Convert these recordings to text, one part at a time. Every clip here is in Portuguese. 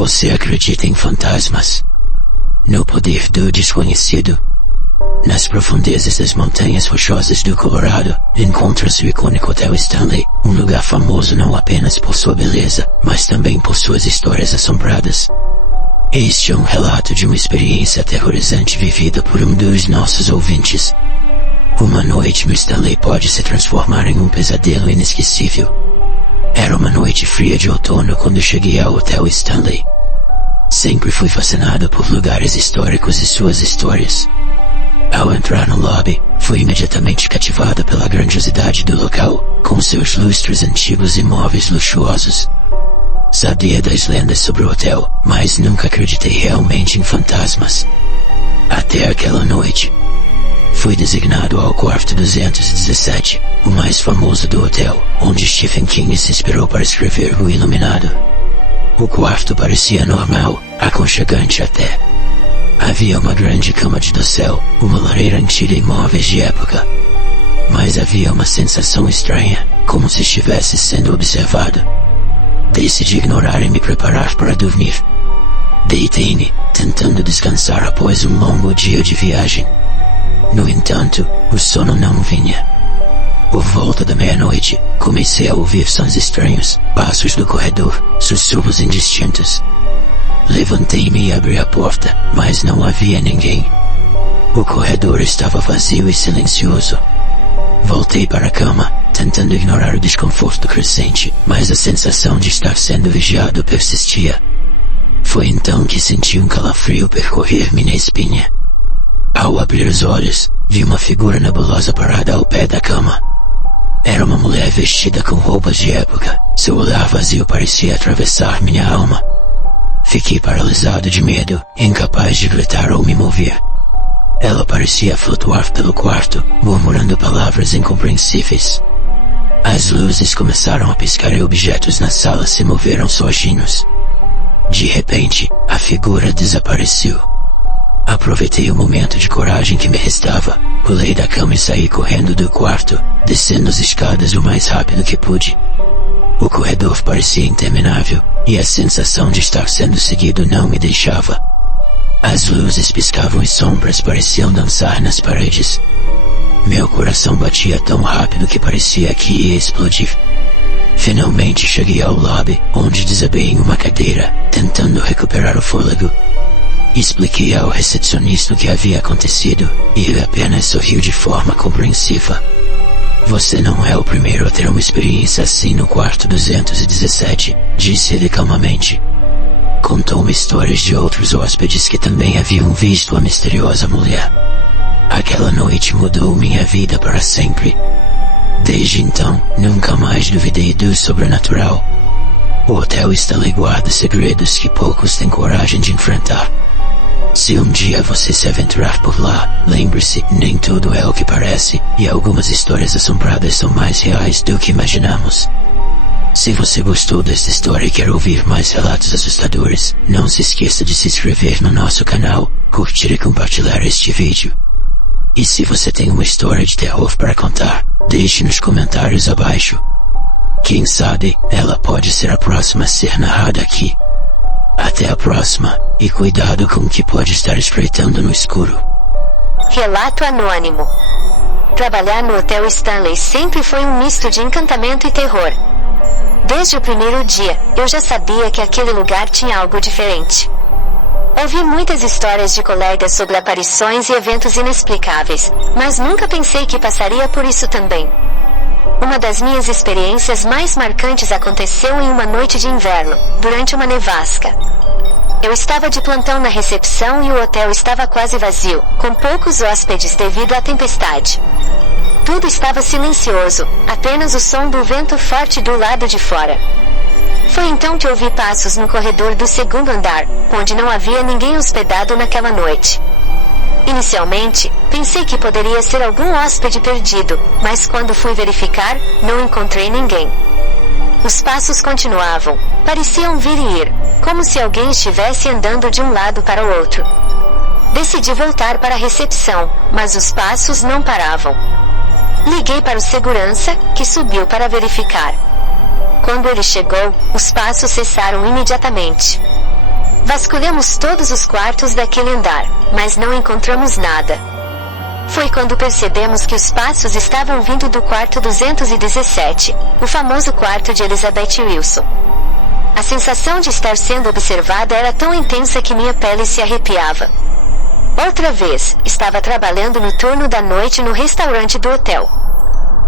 Você acredita em fantasmas? No poder do desconhecido? Nas profundezas das montanhas rochosas do Colorado, encontra-se o icônico Hotel Stanley, um lugar famoso não apenas por sua beleza, mas também por suas histórias assombradas. Este é um relato de uma experiência aterrorizante vivida por um dos nossos ouvintes. Uma noite no Stanley pode se transformar em um pesadelo inesquecível. Era uma noite fria de outono quando cheguei ao Hotel Stanley. Sempre fui fascinado por lugares históricos e suas histórias. Ao entrar no lobby, fui imediatamente cativado pela grandiosidade do local, com seus lustres antigos e móveis luxuosos. Sabia das lendas sobre o hotel, mas nunca acreditei realmente em fantasmas. Até aquela noite. Fui designado ao quarto 217, o mais famoso do hotel, onde Stephen King se inspirou para escrever O Iluminado. O quarto parecia normal, aconchegante até. Havia uma grande cama de dossel, uma lareira antiga e móveis de época. Mas havia uma sensação estranha, como se estivesse sendo observado. Decidi ignorar e me preparar para dormir. Deitei-me, tentando descansar após um longo dia de viagem. No entanto, o sono não vinha. Por volta da meia-noite, comecei a ouvir sons estranhos, passos no corredor, sussurros indistintos. Levantei-me e abri a porta, mas não havia ninguém. O corredor estava vazio e silencioso. Voltei para a cama, tentando ignorar o desconforto crescente, mas a sensação de estar sendo vigiado persistia. Foi então que senti um calafrio percorrer minha espinha. Ao abrir os olhos, vi uma figura nebulosa parada ao pé da cama. Era uma mulher vestida com roupas de época. Seu olhar vazio parecia atravessar minha alma. Fiquei paralisado de medo, incapaz de gritar ou me mover. Ela parecia flutuar pelo quarto, murmurando palavras incompreensíveis. As luzes começaram a piscar e objetos na sala se moveram sozinhos. De repente, a figura desapareceu. Aproveitei o momento de coragem que me restava, pulei da cama e saí correndo do quarto, descendo as escadas o mais rápido que pude. O corredor parecia interminável, e a sensação de estar sendo seguido não me deixava. As luzes piscavam e sombras pareciam dançar nas paredes. Meu coração batia tão rápido que parecia que ia explodir. Finalmente cheguei ao lobby, onde desabei em uma cadeira, tentando recuperar o fôlego. Expliquei ao recepcionista o que havia acontecido, e ele apenas sorriu de forma compreensiva. Você não é o primeiro a ter uma experiência assim no quarto 217, disse ele calmamente. Contou-me histórias de outros hóspedes que também haviam visto a misteriosa mulher. Aquela noite mudou minha vida para sempre. Desde então, nunca mais duvidei do sobrenatural. O Hotel Stanley guarda segredos que poucos têm coragem de enfrentar. Se um dia você se aventurar por lá, lembre-se, nem tudo é o que parece, e algumas histórias assombradas são mais reais do que imaginamos. Se você gostou desta história e quer ouvir mais relatos assustadores, não se esqueça de se inscrever no nosso canal, curtir e compartilhar este vídeo. E se você tem uma história de terror para contar, deixe nos comentários abaixo. Quem sabe, ela pode ser a próxima a ser narrada aqui. Até a próxima, e cuidado com o que pode estar espreitando no escuro. Relato anônimo. Trabalhar no Hotel Stanley sempre foi um misto de encantamento e terror. Desde o primeiro dia, eu já sabia que aquele lugar tinha algo diferente. Ouvi muitas histórias de colegas sobre aparições e eventos inexplicáveis, mas nunca pensei que passaria por isso também. Uma das minhas experiências mais marcantes aconteceu em uma noite de inverno, durante uma nevasca. Eu estava de plantão na recepção e o hotel estava quase vazio, com poucos hóspedes devido à tempestade. Tudo estava silencioso, apenas o som do vento forte do lado de fora. Foi então que ouvi passos no corredor do segundo andar, onde não havia ninguém hospedado naquela noite. Inicialmente, pensei que poderia ser algum hóspede perdido, mas quando fui verificar, não encontrei ninguém. Os passos continuavam, pareciam vir e ir, como se alguém estivesse andando de um lado para o outro. Decidi voltar para a recepção, mas os passos não paravam. Liguei para o segurança, que subiu para verificar. Quando ele chegou, os passos cessaram imediatamente. Vasculhamos todos os quartos daquele andar, mas não encontramos nada. Foi quando percebemos que os passos estavam vindo do quarto 217, o famoso quarto de Elizabeth Wilson. A sensação de estar sendo observada era tão intensa que minha pele se arrepiava. Outra vez, estava trabalhando no turno da noite no restaurante do hotel.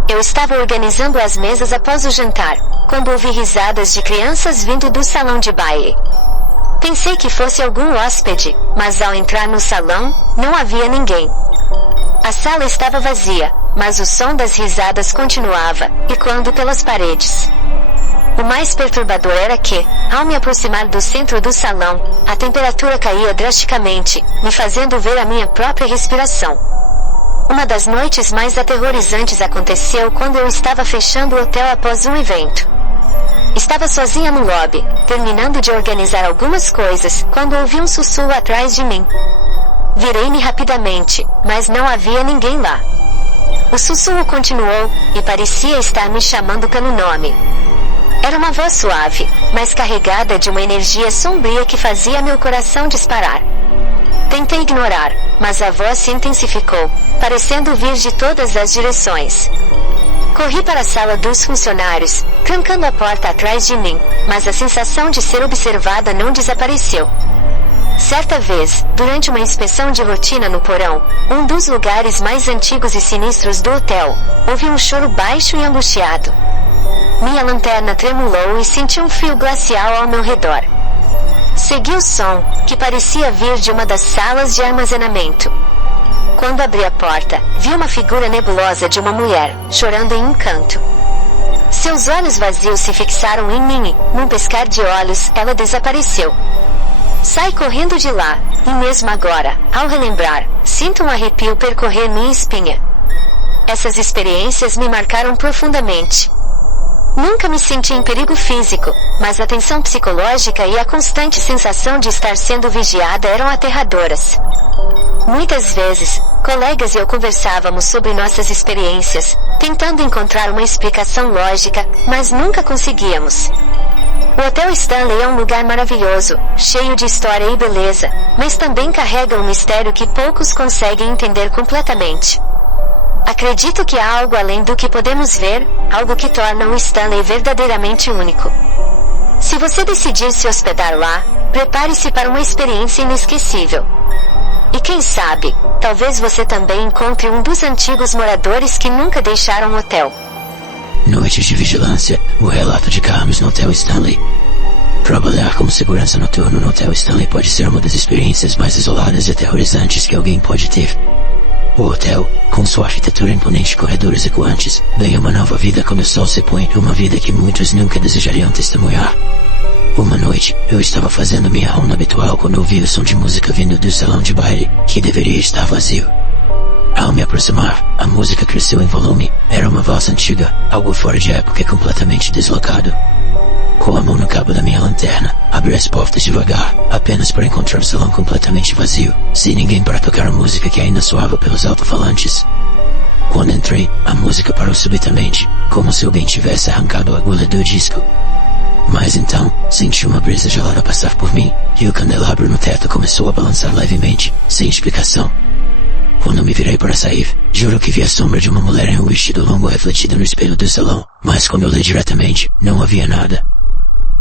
Eu estava organizando as mesas após o jantar, quando ouvi risadas de crianças vindo do salão de baile. Pensei que fosse algum hóspede, mas ao entrar no salão, não havia ninguém. A sala estava vazia, mas o som das risadas continuava, ecoando pelas paredes. O mais perturbador era que, ao me aproximar do centro do salão, a temperatura caía drasticamente, me fazendo ver a minha própria respiração. Uma das noites mais aterrorizantes aconteceu quando eu estava fechando o hotel após um evento. Estava sozinha no lobby, terminando de organizar algumas coisas, quando ouvi um sussurro atrás de mim. Virei-me rapidamente, mas não havia ninguém lá. O sussurro continuou, e parecia estar me chamando pelo nome. Era uma voz suave, mas carregada de uma energia sombria que fazia meu coração disparar. Tentei ignorar, mas a voz se intensificou, parecendo vir de todas as direções. Corri para a sala dos funcionários, trancando a porta atrás de mim, mas a sensação de ser observada não desapareceu. Certa vez, durante uma inspeção de rotina no porão, um dos lugares mais antigos e sinistros do hotel, ouvi um choro baixo e angustiado. Minha lanterna tremulou e senti um frio glacial ao meu redor. Segui o som, que parecia vir de uma das salas de armazenamento. Quando abri a porta, vi uma figura nebulosa de uma mulher, chorando em um canto. Seus olhos vazios se fixaram em mim e, num piscar de olhos, ela desapareceu. Saí correndo de lá, e mesmo agora, ao relembrar, sinto um arrepio percorrer minha espinha. Essas experiências me marcaram profundamente. Nunca me senti em perigo físico, mas a tensão psicológica e a constante sensação de estar sendo vigiada eram aterradoras. Muitas vezes, colegas e eu conversávamos sobre nossas experiências, tentando encontrar uma explicação lógica, mas nunca conseguíamos. O Hotel Stanley é um lugar maravilhoso, cheio de história e beleza, mas também carrega um mistério que poucos conseguem entender completamente. Acredito que há algo além do que podemos ver, algo que torna o Stanley verdadeiramente único. Se você decidir se hospedar lá, prepare-se para uma experiência inesquecível. E quem sabe, talvez você também encontre um dos antigos moradores que nunca deixaram o hotel. Noites de vigilância, o relato de Carlos no Hotel Stanley. Trabalhar como segurança noturno no Hotel Stanley pode ser uma das experiências mais isoladas e aterrorizantes que alguém pode ter. O hotel, com sua arquitetura imponente e corredores ecoantes, ganha uma nova vida quando o sol se põe, uma vida que muitos nunca desejariam testemunhar. Uma noite, eu estava fazendo minha ronda habitual quando ouvi o som de música vindo do salão de baile, que deveria estar vazio. Ao me aproximar, a música cresceu em volume, era uma voz antiga, algo fora de época e completamente deslocado. Com a mão no cabo da minha lanterna, abri as portas devagar, apenas para encontrar o salão completamente vazio, sem ninguém para tocar a música que ainda soava pelos alto-falantes. Quando entrei, a música parou subitamente, como se alguém tivesse arrancado a agulha do disco. Mas então, senti uma brisa gelada passar por mim, e o candelabro no teto começou a balançar levemente, sem explicação. Quando me virei para sair, juro que vi a sombra de uma mulher em um vestido longo refletida no espelho do salão, mas quando olhei diretamente, não havia nada.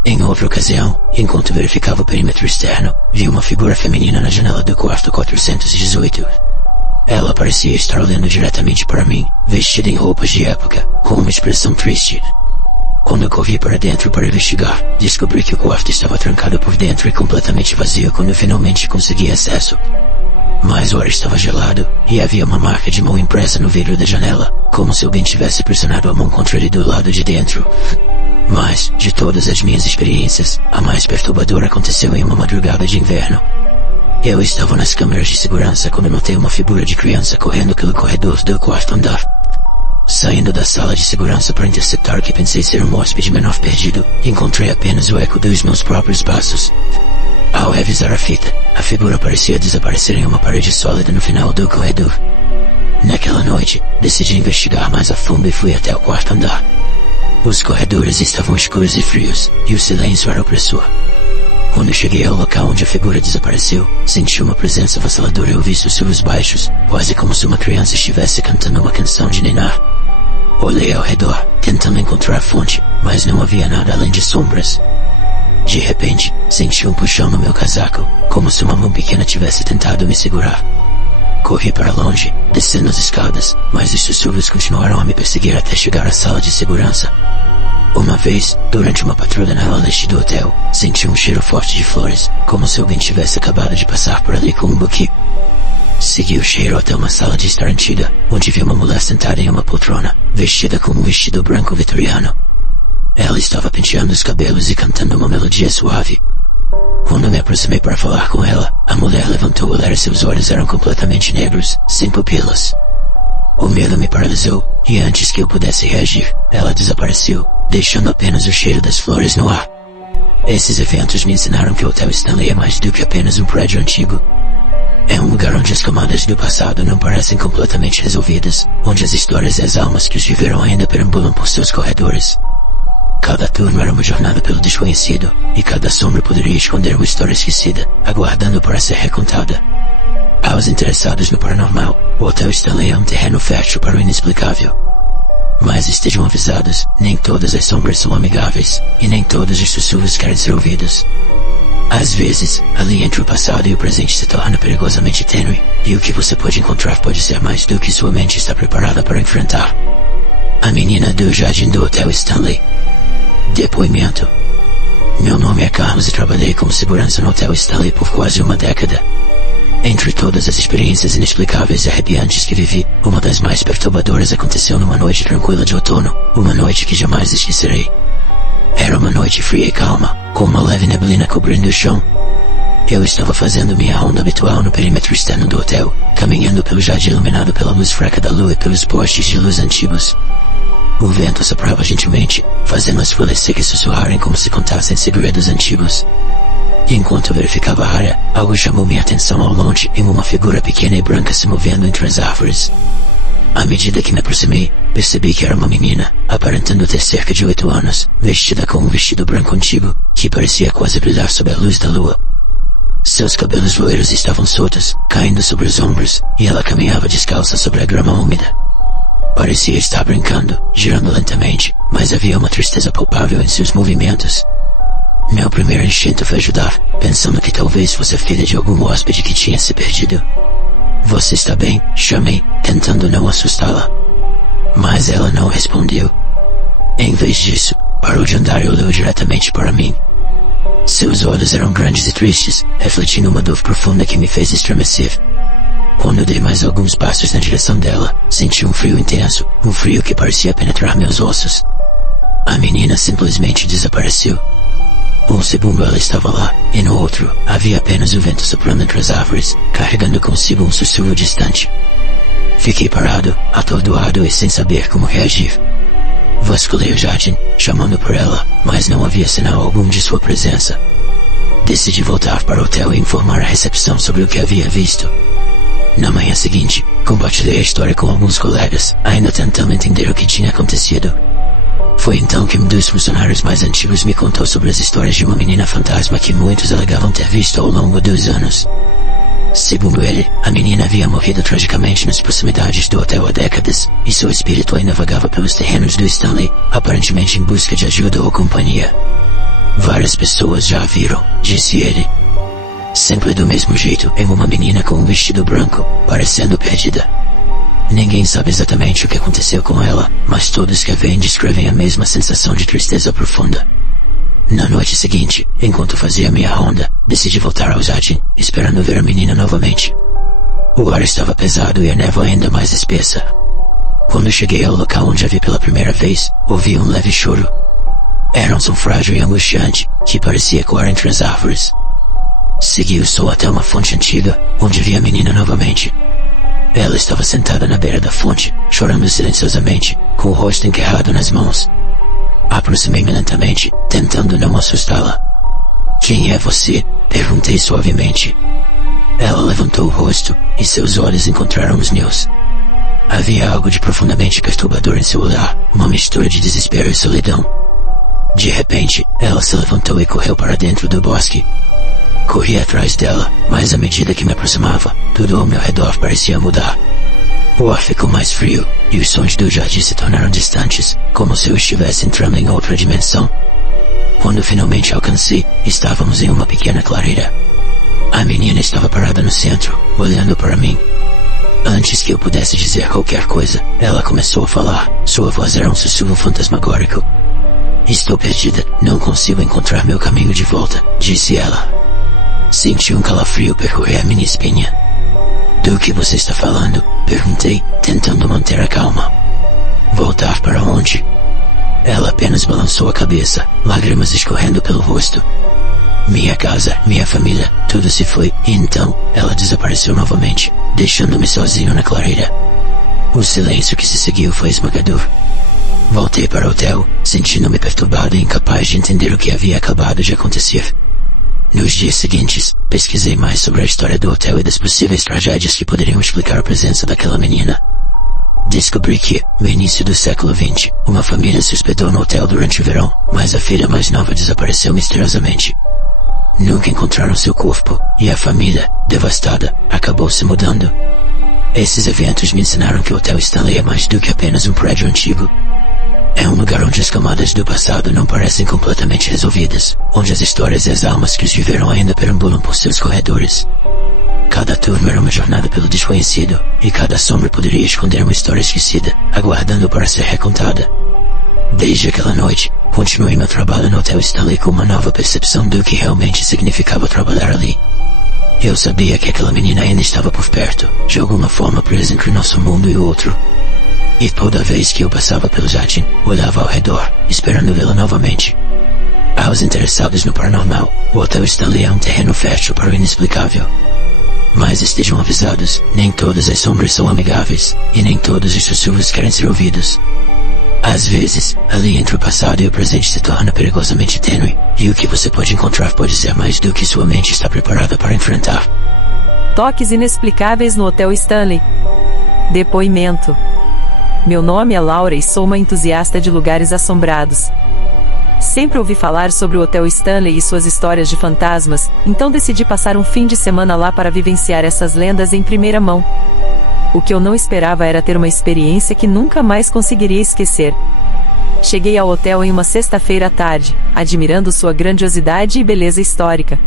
Em outra ocasião, enquanto verificava o perímetro externo, vi uma figura feminina na janela do quarto 418. Ela parecia estar olhando diretamente para mim, vestida em roupas de época, com uma expressão triste. Quando eu corri para dentro para investigar, descobri que o quarto estava trancado por dentro e completamente vazio quando eu finalmente consegui acesso. Mas o ar estava gelado, e havia uma marca de mão impressa no vidro da janela, como se alguém tivesse pressionado a mão contra ele do lado de dentro. Mas, de todas as minhas experiências, a mais perturbadora aconteceu em uma madrugada de inverno. Eu estava nas câmeras de segurança quando notei uma figura de criança correndo pelo corredor do quarto andar. Saindo da sala de segurança para interceptar o que pensei ser um hóspede menor perdido, encontrei apenas o eco dos meus próprios passos. Ao revisar a fita, a figura parecia desaparecer em uma parede sólida no final do corredor. Naquela noite, decidi investigar mais a fundo e fui até o quarto andar. Os corredores estavam escuros e frios, e o silêncio era opressor. Quando cheguei ao local onde a figura desapareceu, senti uma presença avassaladora e ouvi sussurros baixos, quase como se uma criança estivesse cantando uma canção de ninar. Olhei ao redor, tentando encontrar a fonte, mas não havia nada além de sombras. De repente, senti um puxão no meu casaco, como se uma mão pequena tivesse tentado me segurar. Corri para longe, descendo as escadas, mas os sussurros continuaram a me perseguir até chegar à sala de segurança. Uma vez, durante uma patrulha na ala leste do hotel, senti um cheiro forte de flores, como se alguém tivesse acabado de passar por ali com um buquê. Segui o cheiro até uma sala de estar antiga, onde vi uma mulher sentada em uma poltrona, vestida com um vestido branco vitoriano. Ela estava penteando os cabelos e cantando uma melodia suave. Quando me aproximei para falar com ela, a mulher levantou o olhar e seus olhos eram completamente negros, sem pupilas. O medo me paralisou, e antes que eu pudesse reagir, ela desapareceu, deixando apenas o cheiro das flores no ar. Esses eventos me ensinaram que o Hotel Stanley é mais do que apenas um prédio antigo. É um lugar onde as camadas do passado não parecem completamente resolvidas, onde as histórias e as almas que os viveram ainda perambulam por seus corredores. Cada turno era uma jornada pelo desconhecido, e cada sombra poderia esconder uma história esquecida, aguardando para ser recontada. Aos interessados no paranormal, o Hotel Stanley é um terreno fértil para o inexplicável. Mas estejam avisados, nem todas as sombras são amigáveis, e nem todos os sussurros querem ser ouvidos. Às vezes, a linha entre o passado e o presente se torna perigosamente tênue, e o que você pode encontrar pode ser mais do que sua mente está preparada para enfrentar. A menina do jardim do Hotel Stanley. Depoimento. Meu nome é Carlos e trabalhei como segurança no Hotel Stanley por quase uma década. Entre todas as experiências inexplicáveis e arrepiantes que vivi, uma das mais perturbadoras aconteceu numa noite tranquila de outono, uma noite que jamais esquecerei. Era uma noite fria e calma, com uma leve neblina cobrindo o chão. Eu estava fazendo minha ronda habitual no perímetro externo do hotel, caminhando pelo jardim iluminado pela luz fraca da lua e pelos postes de luz antigos. O vento soprava gentilmente, fazendo as folhas secas sussurrarem como se contassem segredos antigos. Enquanto eu verificava a área, algo chamou minha atenção ao longe em uma figura pequena e branca se movendo entre as árvores. À medida que me aproximei, percebi que era uma menina, aparentando ter cerca de 8 anos, vestida com um vestido branco antigo, que parecia quase brilhar sob a luz da lua. Seus cabelos loiros estavam soltos, caindo sobre os ombros, e ela caminhava descalça sobre a grama úmida. Parecia estar brincando, girando lentamente, mas havia uma tristeza palpável em seus movimentos. Meu primeiro instinto foi ajudar, pensando que talvez fosse a filha de algum hóspede que tinha se perdido. Você está bem? Chamei, tentando não assustá-la. Mas ela não respondeu. Em vez disso, parou de andar e olhou diretamente para mim. Seus olhos eram grandes e tristes, refletindo uma dor profunda que me fez estremecer. Quando eu dei mais alguns passos na direção dela, senti um frio intenso, um frio que parecia penetrar meus ossos. A menina simplesmente desapareceu. Um segundo ela estava lá, e no outro, havia apenas o vento soprando entre as árvores, carregando consigo um sussurro distante. Fiquei parado, atordoado e sem saber como reagir. Vasculhei o jardim, chamando por ela, mas não havia sinal algum de sua presença. Decidi voltar para o hotel e informar a recepção sobre o que havia visto. Na manhã seguinte, compartilhei a história com alguns colegas, ainda tentando entender o que tinha acontecido. Foi então que um dos funcionários mais antigos me contou sobre as histórias de uma menina fantasma que muitos alegavam ter visto ao longo dos anos. Segundo ele, a menina havia morrido tragicamente nas proximidades do hotel há décadas, e seu espírito ainda vagava pelos terrenos do Stanley, aparentemente em busca de ajuda ou companhia. Várias pessoas já a viram, disse ele. Sempre do mesmo jeito, em uma menina com um vestido branco, parecendo perdida. Ninguém sabe exatamente o que aconteceu com ela, mas todos que a veem descrevem a mesma sensação de tristeza profunda. Na noite seguinte, enquanto fazia minha ronda, decidi voltar ao jardim, esperando ver a menina novamente. O ar estava pesado e a névoa ainda mais espessa. Quando cheguei ao local onde a vi pela primeira vez, ouvi um leve choro. Era um som frágil e angustiante, que parecia ecoar entre as árvores. Segui o som até uma fonte antiga, onde vi a menina novamente. Ela estava sentada na beira da fonte, chorando silenciosamente, com o rosto enterrado nas mãos. Aproximei-me lentamente, tentando não assustá-la. "Quem é você?" perguntei suavemente. Ela levantou o rosto, e seus olhos encontraram os meus. Havia algo de profundamente perturbador em seu olhar, uma mistura de desespero e solidão. De repente, ela se levantou e correu para dentro do bosque, Corri atrás dela, mas à medida que me aproximava, tudo ao meu redor parecia mudar. O ar ficou mais frio, e os sons do jardim se tornaram distantes, como se eu estivesse entrando em outra dimensão. Quando finalmente alcancei, estávamos em uma pequena clareira. A menina estava parada no centro, olhando para mim. Antes que eu pudesse dizer qualquer coisa, ela começou a falar. Sua voz era um sussurro fantasmagórico. Estou perdida, não consigo encontrar meu caminho de volta, disse ela. Senti um calafrio percorrer a minha espinha. Do que você está falando? Perguntei, tentando manter a calma. Voltar para onde? Ela apenas balançou a cabeça, lágrimas escorrendo pelo rosto. Minha casa, minha família, tudo se foi, e então, ela desapareceu novamente, deixando-me sozinho na clareira. O silêncio que se seguiu foi esmagador. Voltei para o hotel, sentindo-me perturbado e incapaz de entender o que havia acabado de acontecer. Nos dias seguintes, pesquisei mais sobre a história do hotel e das possíveis tragédias que poderiam explicar a presença daquela menina. Descobri que, no início do século XX, uma família se hospedou no hotel durante o verão, mas a filha mais nova desapareceu misteriosamente. Nunca encontraram seu corpo, e a família, devastada, acabou se mudando. Esses eventos me ensinaram que o Hotel Stanley é mais do que apenas um prédio antigo. É um lugar onde as camadas do passado não parecem completamente resolvidas, onde as histórias e as almas que os viveram ainda perambulam por seus corredores. Cada turno era uma jornada pelo desconhecido, e cada sombra poderia esconder uma história esquecida, aguardando para ser recontada. Desde aquela noite, continuei meu trabalho no Hotel Stanley com uma nova percepção do que realmente significava trabalhar ali. Eu sabia que aquela menina ainda estava por perto, de alguma forma presa entre nosso mundo e o outro. E toda vez que eu passava pelo jardim, olhava ao redor, esperando vê-la novamente. Aos interessados no paranormal, o Hotel Stanley é um terreno fértil para o inexplicável. Mas estejam avisados, nem todas as sombras são amigáveis, e nem todos os sussurros querem ser ouvidos. Às vezes, ali entre o passado e o presente se torna perigosamente tênue, e o que você pode encontrar pode ser mais do que sua mente está preparada para enfrentar. Toques inexplicáveis no Hotel Stanley. Depoimento. Meu nome é Laura e sou uma entusiasta de lugares assombrados. Sempre ouvi falar sobre o Hotel Stanley e suas histórias de fantasmas, então decidi passar um fim de semana lá para vivenciar essas lendas em primeira mão. O que eu não esperava era ter uma experiência que nunca mais conseguiria esquecer. Cheguei ao hotel em uma sexta-feira à tarde, admirando sua grandiosidade e beleza histórica.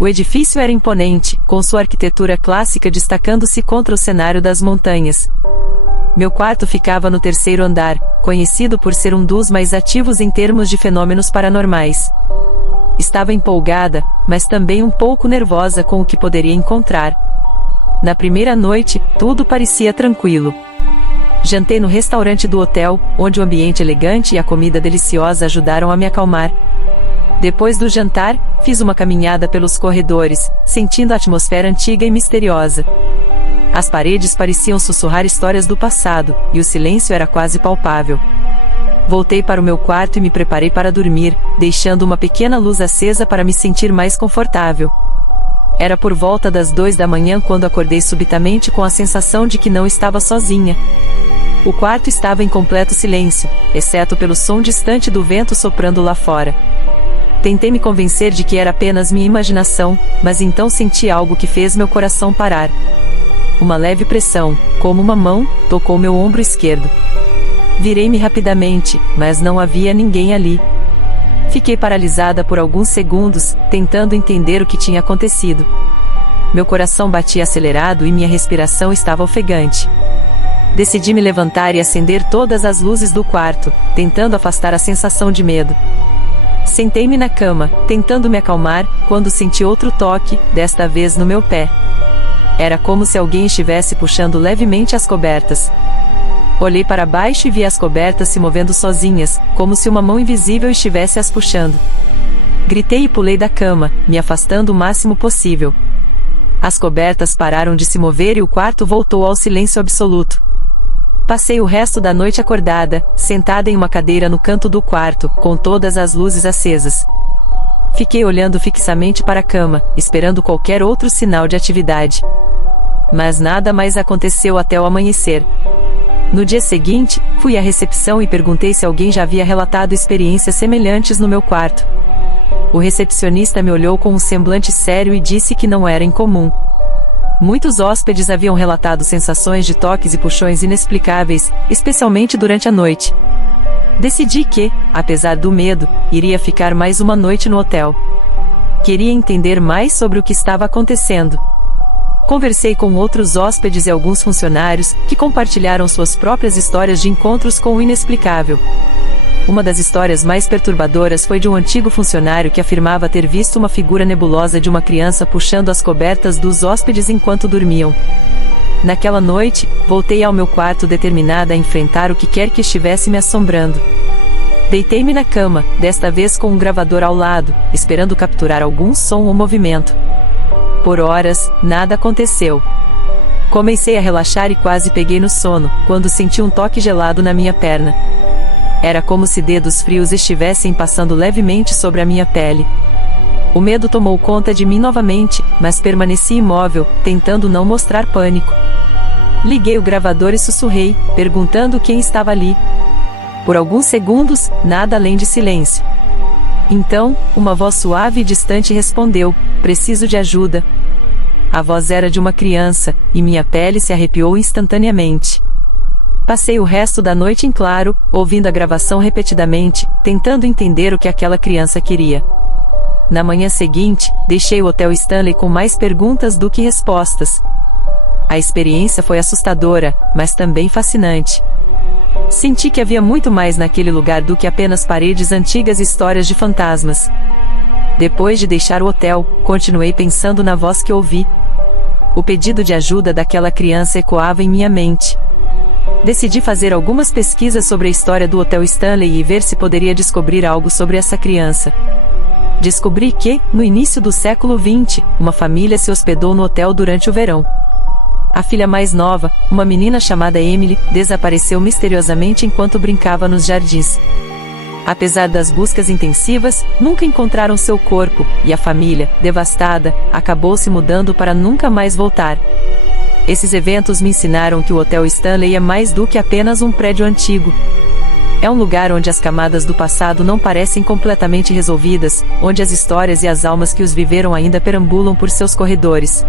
O edifício era imponente, com sua arquitetura clássica destacando-se contra o cenário das montanhas. Meu quarto ficava no terceiro andar, conhecido por ser um dos mais ativos em termos de fenômenos paranormais. Estava empolgada, mas também um pouco nervosa com o que poderia encontrar. Na primeira noite, tudo parecia tranquilo. Jantei no restaurante do hotel, onde o ambiente elegante e a comida deliciosa ajudaram a me acalmar. Depois do jantar, fiz uma caminhada pelos corredores, sentindo a atmosfera antiga e misteriosa. As paredes pareciam sussurrar histórias do passado, e o silêncio era quase palpável. Voltei para o meu quarto e me preparei para dormir, deixando uma pequena luz acesa para me sentir mais confortável. Era por volta das 2 da manhã quando acordei subitamente com a sensação de que não estava sozinha. O quarto estava em completo silêncio, exceto pelo som distante do vento soprando lá fora. Tentei me convencer de que era apenas minha imaginação, mas então senti algo que fez meu coração parar. Uma leve pressão, como uma mão, tocou meu ombro esquerdo. Virei-me rapidamente, mas não havia ninguém ali. Fiquei paralisada por alguns segundos, tentando entender o que tinha acontecido. Meu coração batia acelerado e minha respiração estava ofegante. Decidi me levantar e acender todas as luzes do quarto, tentando afastar a sensação de medo. Sentei-me na cama, tentando me acalmar, quando senti outro toque, desta vez no meu pé. Era como se alguém estivesse puxando levemente as cobertas. Olhei para baixo e vi as cobertas se movendo sozinhas, como se uma mão invisível estivesse as puxando. Gritei e pulei da cama, me afastando o máximo possível. As cobertas pararam de se mover e o quarto voltou ao silêncio absoluto. Passei o resto da noite acordada, sentada em uma cadeira no canto do quarto, com todas as luzes acesas. Fiquei olhando fixamente para a cama, esperando qualquer outro sinal de atividade. Mas nada mais aconteceu até o amanhecer. No dia seguinte, fui à recepção e perguntei se alguém já havia relatado experiências semelhantes no meu quarto. O recepcionista me olhou com um semblante sério e disse que não era incomum. Muitos hóspedes haviam relatado sensações de toques e puxões inexplicáveis, especialmente durante a noite. Decidi que, apesar do medo, iria ficar mais uma noite no hotel. Queria entender mais sobre o que estava acontecendo. Conversei com outros hóspedes e alguns funcionários, que compartilharam suas próprias histórias de encontros com o inexplicável. Uma das histórias mais perturbadoras foi de um antigo funcionário que afirmava ter visto uma figura nebulosa de uma criança puxando as cobertas dos hóspedes enquanto dormiam. Naquela noite, voltei ao meu quarto determinada a enfrentar o que quer que estivesse me assombrando. Deitei-me na cama, desta vez com um gravador ao lado, esperando capturar algum som ou movimento. Por horas, nada aconteceu. Comecei a relaxar e quase peguei no sono, quando senti um toque gelado na minha perna. Era como se dedos frios estivessem passando levemente sobre a minha pele. O medo tomou conta de mim novamente, mas permaneci imóvel, tentando não mostrar pânico. Liguei o gravador e sussurrei, perguntando quem estava ali. Por alguns segundos, nada além de silêncio. Então, uma voz suave e distante respondeu: "Preciso de ajuda." A voz era de uma criança, e minha pele se arrepiou instantaneamente. Passei o resto da noite em claro, ouvindo a gravação repetidamente, tentando entender o que aquela criança queria. Na manhã seguinte, deixei o Hotel Stanley com mais perguntas do que respostas. A experiência foi assustadora, mas também fascinante. Senti que havia muito mais naquele lugar do que apenas paredes antigas e histórias de fantasmas. Depois de deixar o hotel, continuei pensando na voz que ouvi. O pedido de ajuda daquela criança ecoava em minha mente. Decidi fazer algumas pesquisas sobre a história do Hotel Stanley e ver se poderia descobrir algo sobre essa criança. Descobri que, no início do século XX, uma família se hospedou no hotel durante o verão. A filha mais nova, uma menina chamada Emily, desapareceu misteriosamente enquanto brincava nos jardins. Apesar das buscas intensivas, nunca encontraram seu corpo, e a família, devastada, acabou se mudando para nunca mais voltar. Esses eventos me ensinaram que o Hotel Stanley é mais do que apenas um prédio antigo. É um lugar onde as camadas do passado não parecem completamente resolvidas, onde as histórias e as almas que os viveram ainda perambulam por seus corredores.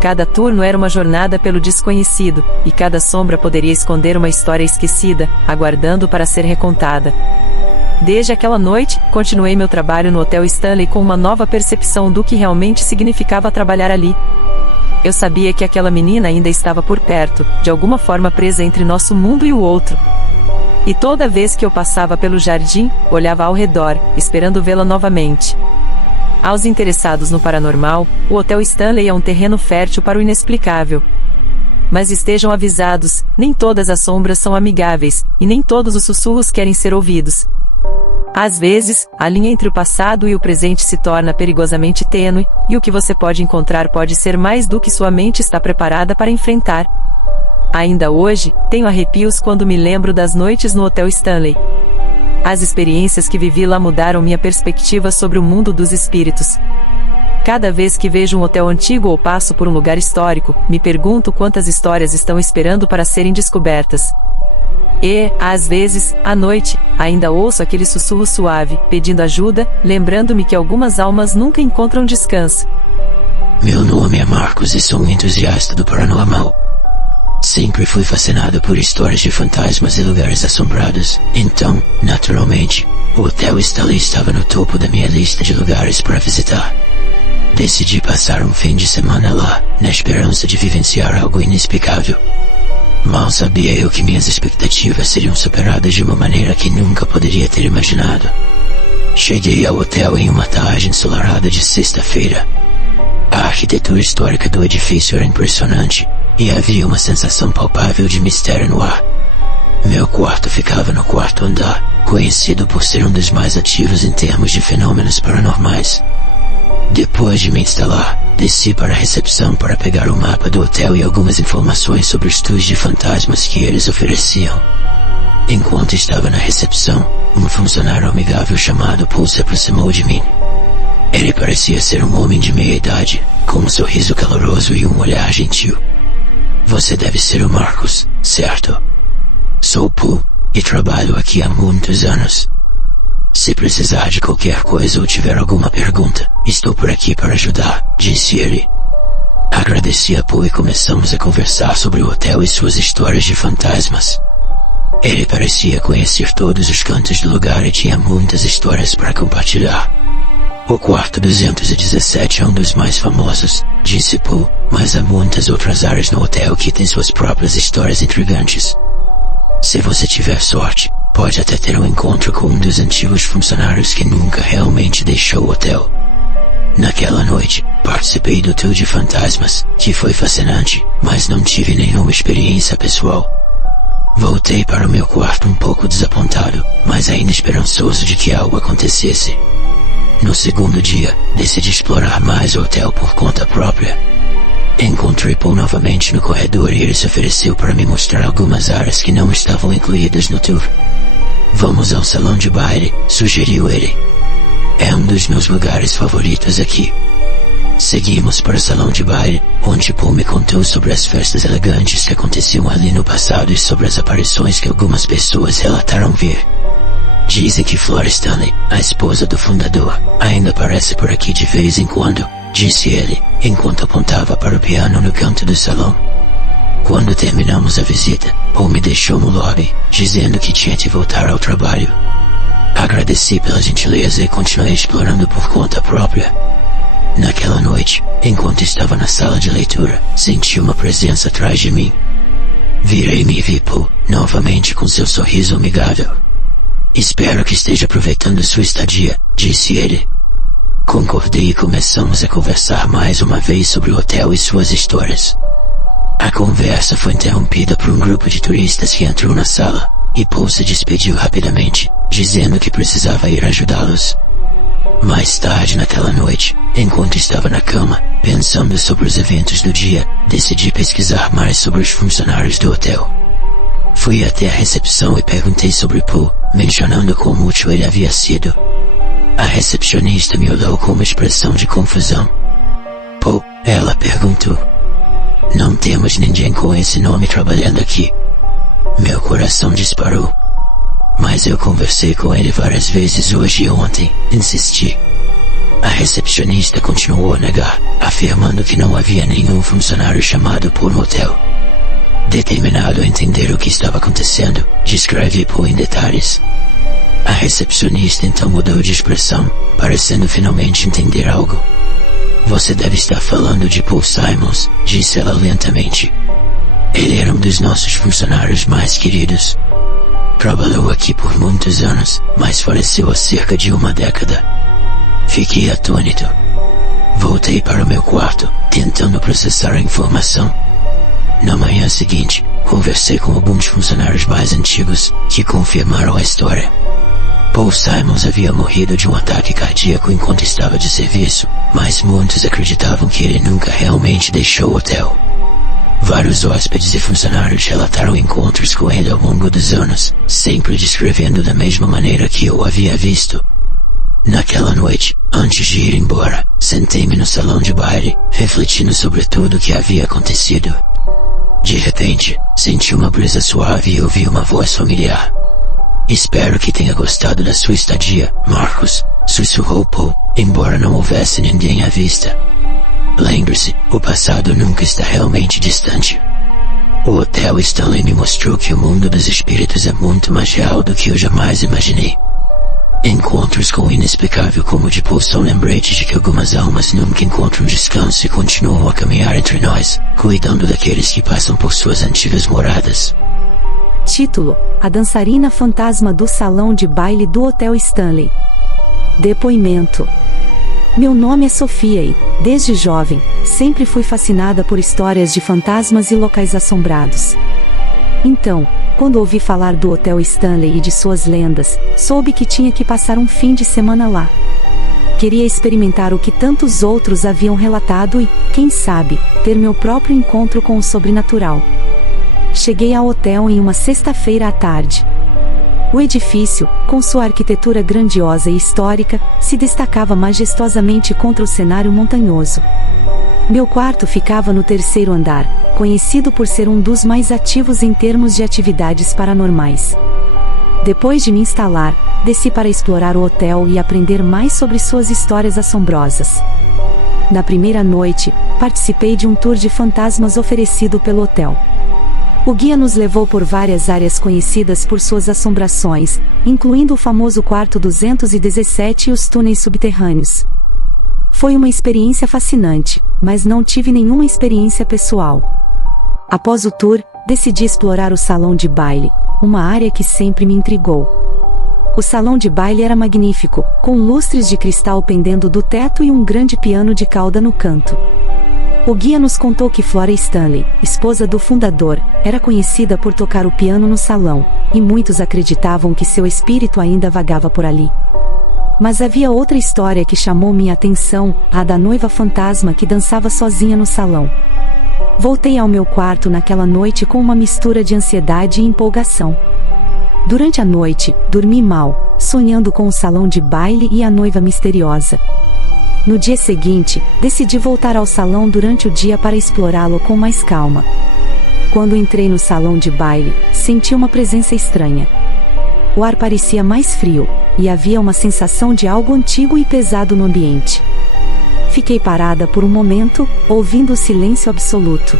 Cada turno era uma jornada pelo desconhecido, e cada sombra poderia esconder uma história esquecida, aguardando para ser recontada. Desde aquela noite, continuei meu trabalho no Hotel Stanley com uma nova percepção do que realmente significava trabalhar ali. Eu sabia que aquela menina ainda estava por perto, de alguma forma presa entre nosso mundo e o outro. E toda vez que eu passava pelo jardim, olhava ao redor, esperando vê-la novamente. Aos interessados no paranormal, o Hotel Stanley é um terreno fértil para o inexplicável. Mas estejam avisados, nem todas as sombras são amigáveis, e nem todos os sussurros querem ser ouvidos. Às vezes, a linha entre o passado e o presente se torna perigosamente tênue, e o que você pode encontrar pode ser mais do que sua mente está preparada para enfrentar. Ainda hoje, tenho arrepios quando me lembro das noites no Hotel Stanley. As experiências que vivi lá mudaram minha perspectiva sobre o mundo dos espíritos. Cada vez que vejo um hotel antigo ou passo por um lugar histórico, me pergunto quantas histórias estão esperando para serem descobertas. E, às vezes, à noite, ainda ouço aquele sussurro suave, pedindo ajuda, lembrando-me que algumas almas nunca encontram descanso. Meu nome é Marcos e sou um entusiasta do paranormal. Sempre fui fascinado por histórias de fantasmas e lugares assombrados, então, naturalmente, o Hotel Stanley estava no topo da minha lista de lugares para visitar. Decidi passar um fim de semana lá, na esperança de vivenciar algo inexplicável. Mal sabia eu que minhas expectativas seriam superadas de uma maneira que nunca poderia ter imaginado. Cheguei ao hotel em uma tarde ensolarada de sexta-feira. A arquitetura histórica do edifício era impressionante, e havia uma sensação palpável de mistério no ar. Meu quarto ficava no quarto andar, conhecido por ser um dos mais ativos em termos de fenômenos paranormais. Depois de me instalar, desci para a recepção para pegar o mapa do hotel e algumas informações sobre os tours de fantasmas que eles ofereciam. Enquanto estava na recepção, um funcionário amigável chamado Paul se aproximou de mim. Ele parecia ser um homem de meia idade, com um sorriso caloroso e um olhar gentil. Você deve ser o Marcos, certo? Sou Paul, e trabalho aqui há muitos anos. Se precisar de qualquer coisa ou tiver alguma pergunta, estou por aqui para ajudar, disse ele. Agradeci a Paul e começamos a conversar sobre o hotel e suas histórias de fantasmas. Ele parecia conhecer todos os cantos do lugar e tinha muitas histórias para compartilhar. O quarto 217 é um dos mais famosos, disse Paul, mas há muitas outras áreas no hotel que têm suas próprias histórias intrigantes. Se você tiver sorte, pode até ter um encontro com um dos antigos funcionários que nunca realmente deixou o hotel. Naquela noite, participei do tour de fantasmas, que foi fascinante, mas não tive nenhuma experiência pessoal. Voltei para o meu quarto um pouco desapontado, mas ainda esperançoso de que algo acontecesse. No segundo dia, decidi explorar mais o hotel por conta própria. Encontrei Paul novamente no corredor e ele se ofereceu para me mostrar algumas áreas que não estavam incluídas no tour. Vamos ao salão de baile, sugeriu ele. É um dos meus lugares favoritos aqui. Seguimos para o salão de baile, onde Paul me contou sobre as festas elegantes que aconteciam ali no passado e sobre as aparições que algumas pessoas relataram ver. Dizem que Flora Stanley, a esposa do fundador, ainda aparece por aqui de vez em quando, disse ele, enquanto apontava para o piano no canto do salão. Quando terminamos a visita, Paul me deixou no lobby, dizendo que tinha de voltar ao trabalho. Agradeci pela gentileza e continuei explorando por conta própria. Naquela noite, enquanto estava na sala de leitura, senti uma presença atrás de mim. Virei-me e vi Paul, novamente com seu sorriso amigável. Espero que esteja aproveitando sua estadia, disse ele. Concordei e começamos a conversar mais uma vez sobre o hotel e suas histórias. A conversa foi interrompida por um grupo de turistas que entrou na sala, e Paul se despediu rapidamente, dizendo que precisava ir ajudá-los. Mais tarde naquela noite, enquanto estava na cama, pensando sobre os eventos do dia, decidi pesquisar mais sobre os funcionários do hotel. Fui até a recepção e perguntei sobre Paul, mencionando quão útil ele havia sido. A recepcionista me olhou com uma expressão de confusão. Paul, ela perguntou. Não temos ninguém com esse nome trabalhando aqui. Meu coração disparou. Mas eu conversei com ele várias vezes hoje e ontem, insisti. A recepcionista continuou a negar, afirmando que não havia nenhum funcionário chamado Paul no hotel. Determinado a entender o que estava acontecendo, descrevi Paul em detalhes. A recepcionista então mudou de expressão, parecendo finalmente entender algo. Você deve estar falando de Paul Simons, disse ela lentamente. Ele era um dos nossos funcionários mais queridos. Trabalhou aqui por muitos anos, mas faleceu há cerca de uma década. Fiquei atônito. Voltei para o meu quarto, tentando processar a informação. Na manhã seguinte, conversei com alguns funcionários mais antigos, que confirmaram a história. Paul Simons havia morrido de um ataque cardíaco enquanto estava de serviço, mas muitos acreditavam que ele nunca realmente deixou o hotel. Vários hóspedes e funcionários relataram encontros com ele ao longo dos anos, sempre descrevendo da mesma maneira que eu o havia visto. Naquela noite, antes de ir embora, sentei-me no salão de baile, refletindo sobre tudo o que havia acontecido. De repente, senti uma brisa suave e ouvi uma voz familiar. Espero que tenha gostado da sua estadia, Marcus, sussurrou Paul, embora não houvesse ninguém à vista. Lembre-se, o passado nunca está realmente distante. O Hotel Stanley me mostrou que o mundo dos espíritos é muito mais real do que eu jamais imaginei. Encontros com o inexplicável como o de Paul são lembretes de que algumas almas nunca encontram descanso e continuam a caminhar entre nós, cuidando daqueles que passam por suas antigas moradas. Título: A dançarina fantasma do salão de baile do Hotel Stanley. Depoimento: Meu nome é Sofia e, desde jovem, sempre fui fascinada por histórias de fantasmas e locais assombrados. Então, quando ouvi falar do Hotel Stanley e de suas lendas, soube que tinha que passar um fim de semana lá. Queria experimentar o que tantos outros haviam relatado e, quem sabe, ter meu próprio encontro com o sobrenatural. Cheguei ao hotel em uma sexta-feira à tarde. O edifício, com sua arquitetura grandiosa e histórica, se destacava majestosamente contra o cenário montanhoso. Meu quarto ficava no terceiro andar, conhecido por ser um dos mais ativos em termos de atividades paranormais. Depois de me instalar, desci para explorar o hotel e aprender mais sobre suas histórias assombrosas. Na primeira noite, participei de um tour de fantasmas oferecido pelo hotel. O guia nos levou por várias áreas conhecidas por suas assombrações, incluindo o famoso quarto 217 e os túneis subterrâneos. Foi uma experiência fascinante, mas não tive nenhuma experiência pessoal. Após o tour, decidi explorar o salão de baile, uma área que sempre me intrigou. O salão de baile era magnífico, com lustres de cristal pendendo do teto e um grande piano de cauda no canto. O guia nos contou que Flora Stanley, esposa do fundador, era conhecida por tocar o piano no salão, e muitos acreditavam que seu espírito ainda vagava por ali. Mas havia outra história que chamou minha atenção, a da noiva fantasma que dançava sozinha no salão. Voltei ao meu quarto naquela noite com uma mistura de ansiedade e empolgação. Durante a noite, dormi mal, sonhando com o salão de baile e a noiva misteriosa. No dia seguinte, decidi voltar ao salão durante o dia para explorá-lo com mais calma. Quando entrei no salão de baile, senti uma presença estranha. O ar parecia mais frio, e havia uma sensação de algo antigo e pesado no ambiente. Fiquei parada por um momento, ouvindo o silêncio absoluto.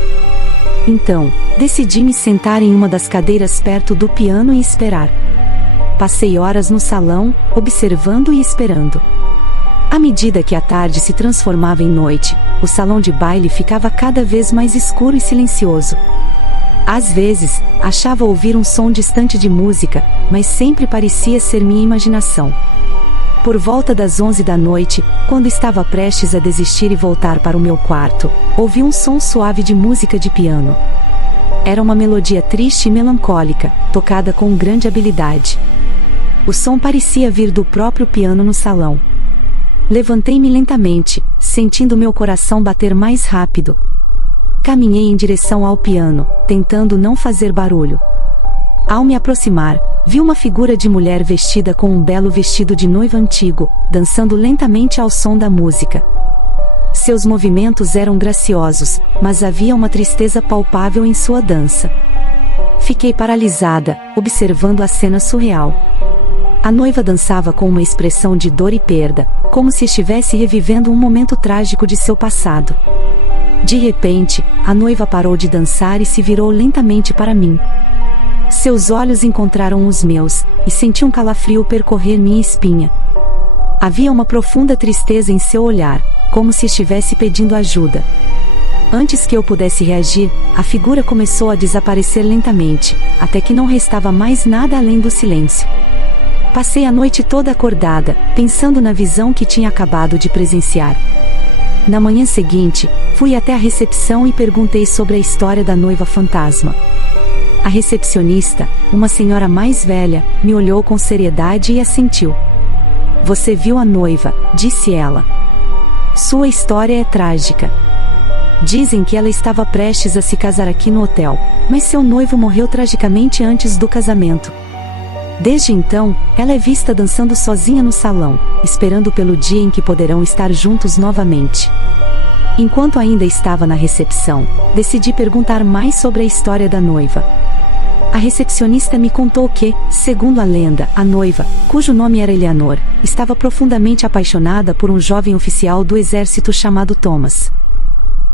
Então, decidi me sentar em uma das cadeiras perto do piano e esperar. Passei horas no salão, observando e esperando. À medida que a tarde se transformava em noite, o salão de baile ficava cada vez mais escuro e silencioso. Às vezes, achava ouvir um som distante de música, mas sempre parecia ser minha imaginação. Por volta das 11 da noite, quando estava prestes a desistir e voltar para o meu quarto, ouvi um som suave de música de piano. Era uma melodia triste e melancólica, tocada com grande habilidade. O som parecia vir do próprio piano no salão. Levantei-me lentamente, sentindo meu coração bater mais rápido. Caminhei em direção ao piano, tentando não fazer barulho. Ao me aproximar, vi uma figura de mulher vestida com um belo vestido de noiva antigo, dançando lentamente ao som da música. Seus movimentos eram graciosos, mas havia uma tristeza palpável em sua dança. Fiquei paralisada, observando a cena surreal. A noiva dançava com uma expressão de dor e perda, como se estivesse revivendo um momento trágico de seu passado. De repente, a noiva parou de dançar e se virou lentamente para mim. Seus olhos encontraram os meus, e senti um calafrio percorrer minha espinha. Havia uma profunda tristeza em seu olhar, como se estivesse pedindo ajuda. Antes que eu pudesse reagir, a figura começou a desaparecer lentamente, até que não restava mais nada além do silêncio. Passei a noite toda acordada, pensando na visão que tinha acabado de presenciar. Na manhã seguinte, fui até a recepção e perguntei sobre a história da noiva fantasma. A recepcionista, uma senhora mais velha, me olhou com seriedade e assentiu. "Você viu a noiva", disse ela. "Sua história é trágica. Dizem que ela estava prestes a se casar aqui no hotel, mas seu noivo morreu tragicamente antes do casamento. Desde então, ela é vista dançando sozinha no salão, esperando pelo dia em que poderão estar juntos novamente." Enquanto ainda estava na recepção, decidi perguntar mais sobre a história da noiva. A recepcionista me contou que, segundo a lenda, a noiva, cujo nome era Eleanor, estava profundamente apaixonada por um jovem oficial do exército chamado Thomas.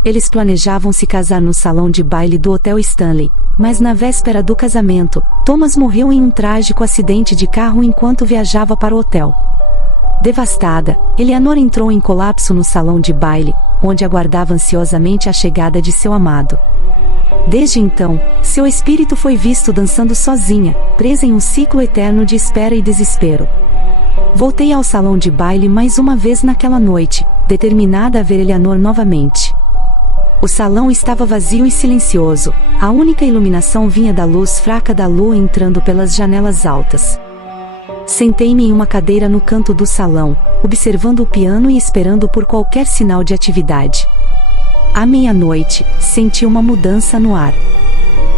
Eles planejavam se casar no salão de baile do Hotel Stanley, mas na véspera do casamento, Thomas morreu em um trágico acidente de carro enquanto viajava para o hotel. Devastada, Eleanor entrou em colapso no salão de baile, onde aguardava ansiosamente a chegada de seu amado. Desde então, seu espírito foi visto dançando sozinha, presa em um ciclo eterno de espera e desespero. Voltei ao salão de baile mais uma vez naquela noite, determinada a ver Eleanor novamente. O salão estava vazio e silencioso, a única iluminação vinha da luz fraca da lua entrando pelas janelas altas. Sentei-me em uma cadeira no canto do salão, observando o piano e esperando por qualquer sinal de atividade. À meia-noite, senti uma mudança no ar.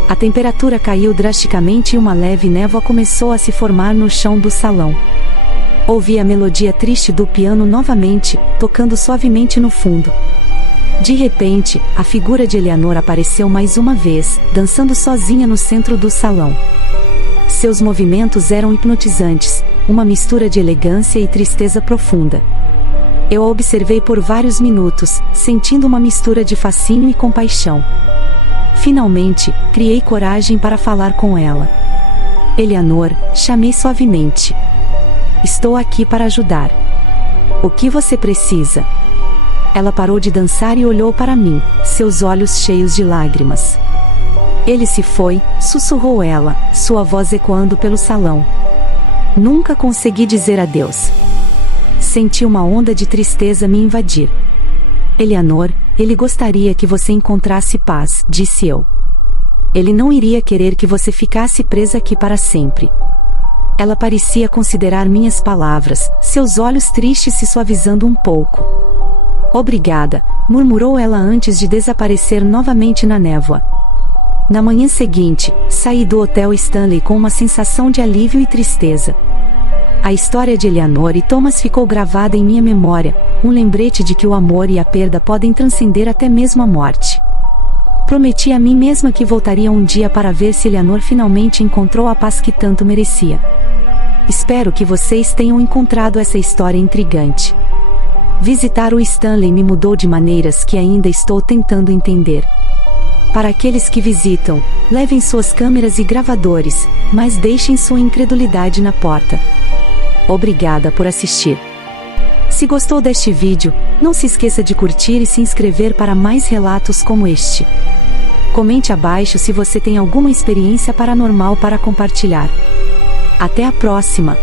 A temperatura caiu drasticamente e uma leve névoa começou a se formar no chão do salão. Ouvi a melodia triste do piano novamente, tocando suavemente no fundo. De repente, a figura de Eleanor apareceu mais uma vez, dançando sozinha no centro do salão. Seus movimentos eram hipnotizantes, uma mistura de elegância e tristeza profunda. Eu a observei por vários minutos, sentindo uma mistura de fascínio e compaixão. Finalmente, criei coragem para falar com ela. Eleanor, chamei suavemente. Estou aqui para ajudar. O que você precisa? Ela parou de dançar e olhou para mim, seus olhos cheios de lágrimas. Ele se foi, sussurrou ela, sua voz ecoando pelo salão. Nunca consegui dizer adeus. Senti uma onda de tristeza me invadir. Eleanor, ele gostaria que você encontrasse paz, disse eu. Ele não iria querer que você ficasse presa aqui para sempre. Ela parecia considerar minhas palavras, seus olhos tristes se suavizando um pouco. Obrigada, murmurou ela antes de desaparecer novamente na névoa. Na manhã seguinte, saí do Hotel Stanley com uma sensação de alívio e tristeza. A história de Eleanor e Thomas ficou gravada em minha memória, um lembrete de que o amor e a perda podem transcender até mesmo a morte. Prometi a mim mesma que voltaria um dia para ver se Eleanor finalmente encontrou a paz que tanto merecia. Espero que vocês tenham encontrado essa história intrigante. Visitar o Stanley me mudou de maneiras que ainda estou tentando entender. Para aqueles que visitam, levem suas câmeras e gravadores, mas deixem sua incredulidade na porta. Obrigada por assistir. Se gostou deste vídeo, não se esqueça de curtir e se inscrever para mais relatos como este. Comente abaixo se você tem alguma experiência paranormal para compartilhar. Até a próxima!